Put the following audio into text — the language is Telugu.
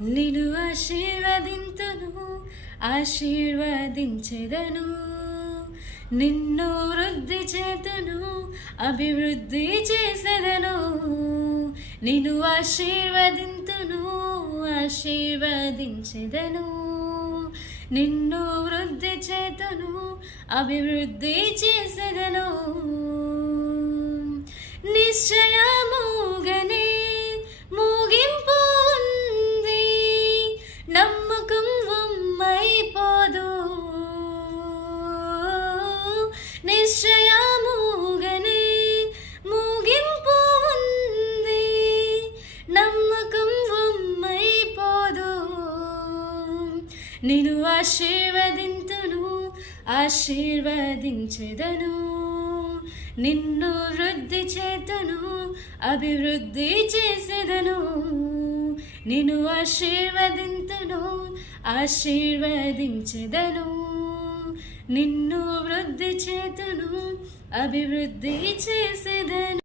నిన్ను ఆశీర్వదింతును, ఆశీర్వదించెదను. నిన్ను వృద్ధి చేతును, అభివృద్ధి చేసెదను. నిన్ను ఆశీర్వదింతును, ఆశీర్వదించెదను. నిన్ను వృద్ధి చేతును, అభివృద్ధి చేసెదను. నిశ్చయముగనే ముగింపు ఉంది, నమ్మకం వమ్మైపోదు. నిశ్చయముగనే ముగింపు ఉంది, నమ్మకం వమ్మైపోదు. నిన్ను ఆశీర్వదింతును, ఆశీర్వదించెదను. నిన్ను వృద్ధి చేతును, అభివృద్ధి చేసెదను. నిన్ను ఆశీర్వదింతును, ఆశీర్వదించెదను. నిన్ను వృద్ధి చేతును, అభివృద్ధి చేసెదను.